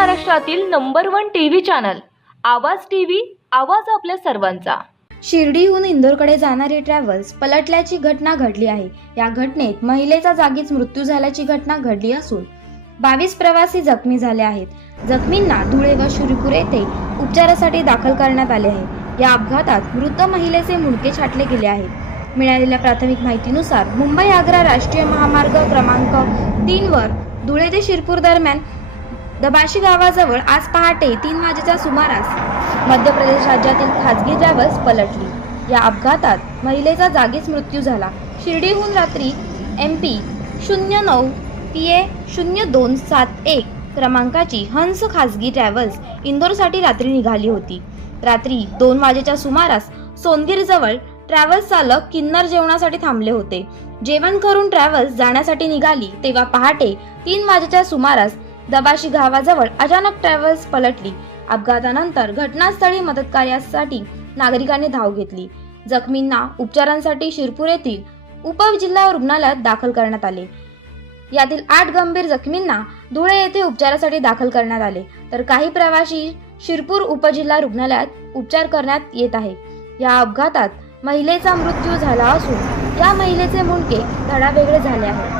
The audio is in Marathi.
महाराष्ट्रातील number one TV channel Awaaz TV आवाज आपल्या सर्वांचा. शिर्डीहून इंदोरकडे जाणारी ट्रॅव्हल्स पलटल्याची घटना घडली आहे. या घटनेत महिलेचा जागीच मृत्यू झाल्याची घटना घडली असून बावीस प्रवासी जखमी झाले आहेत. जखमींना धुळे व शिरपूर येथे उपचारासाठी दाखल करण्यात आले आहे. या अपघातात मृत महिलेचे मुंडके छाटले गेले आहेत. मिळालेल्या प्राथमिक माहितीनुसार मुंबई आग्रा राष्ट्रीय महामार्ग क्रमांक तीनवर धुळे ते शिरपूर दरम्यान दबाशी गावाजवळ आज पहाटे तीन वाजेच्या सुमारास मध्य प्रदेश राज्यातील खाजगी ट्रॅव्हल्स पलटली. या अपघातात महिलेचा जागीच मृत्यू झाला. शिर्डीहून रात्री एम पी शून्य नऊ पी ए शून्य दोन सात एक क्रमांकाची हंस खाजगी ट्रॅव्हल्स इंदोरसाठी रात्री निघाली होती. रात्री दोन वाजेच्या सुमारास सोनगीरजवळ ट्रॅव्हल्स चालक किन्नर जेवणासाठी थांबले होते. जेवण करून ट्रॅव्हल्स जाण्यासाठी निघाली तेव्हा पहाटे तीन वाजेच्या सुमारास दबाशी गावाजवळ अचानक ट्रॅव्हल्स पलटली. अपघातानंतर घटनास्थळी मदत कार्यासाठी नागरिकांनी धाव घेतली. जखमींना उपचारांसाठी शिरपूर येथील उपजिल्हा रुग्णालयात दाखल करण्यात आले. यातील आठ गंभीर जखमींना धुळे येथे उपचारासाठी दाखल करण्यात आले. तर काही प्रवासी शिरपूर उपजिल्हा रुग्णालयात उपचार करण्यात येत आहे. या अपघातात महिलेचा मृत्यू झाला असून या महिलेचे मुंडके धडावेगळे झाले आहे